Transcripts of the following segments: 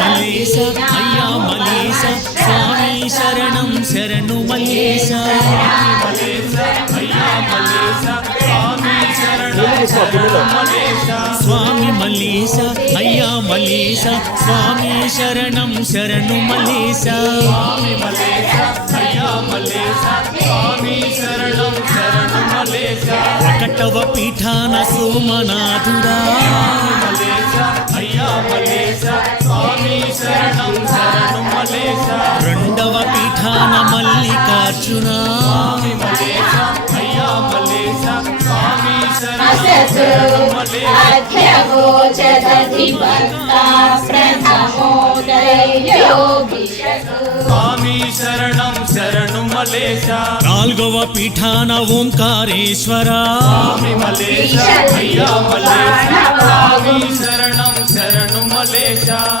మలేశ అయ్యా మలేశ స్వామి శరణం శరణు మలేశ స్వామి మలేశ అయ్యా మలేశ స్వామి శరణం శరణు మలేశ స్వామి శరణం శరణు పీఠాన సోమనాథురా రెండవ పీఠాన మల్లికార్జున స్వామీ శరణం శరణు మలేశ నాల్గవ పీఠాన ఓంకారేశ్వర స్వామి మలేశ అయ్యా మలేశ స్వామి శరణం శరణు మలేశ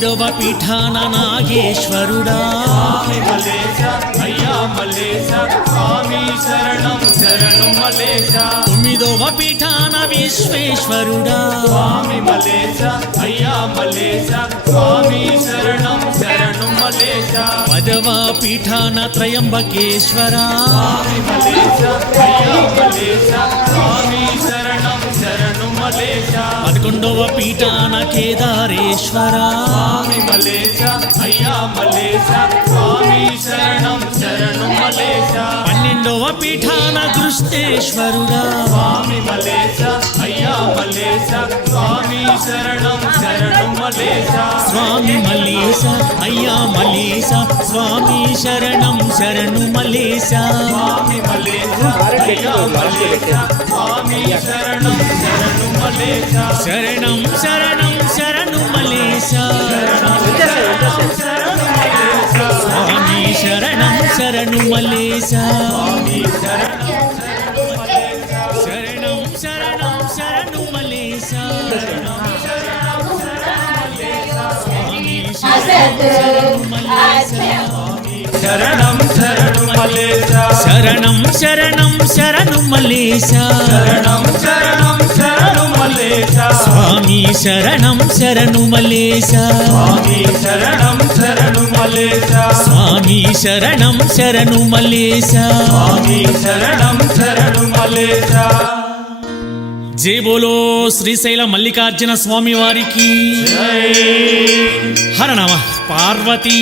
విధవ పీఠాన నాగేశ్వరుడా తొమ్మిదవ పీఠాన విశ్వేశ్వరుడా స్వామి స్వామి శరణం శరణు మలేశ పదవ పీఠాన త్రయంబకేశ్వరా केदारेश्वर स्वामी मलेश अय्या मलेश स्वामी शरण शरण मलेश पन्डव पीठान दृष्टेश्वर स्वामी मलेश अय्या मलेश स्वामी शरण शरण मलेश स्वामी मलेश अय्या मलेश स्वामी शरण शरण मलेश स्वामी मलेश अय्या मलेश स्वामी शरण మలేశా శరణం శరణం శరణు మలేశా స్వామి శరణం శరణు మలేశా స్వామి శరణం శరణం శరణు మలేశా శరణం శరణం స్వామి శరణం శరణు స్వామి శరణం శరణు జేబోలో శ్రీశైల మల్లికార్జున స్వామి వారికి హర నమ పార్వతీ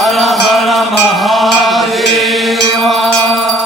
హర హర మహాదేవా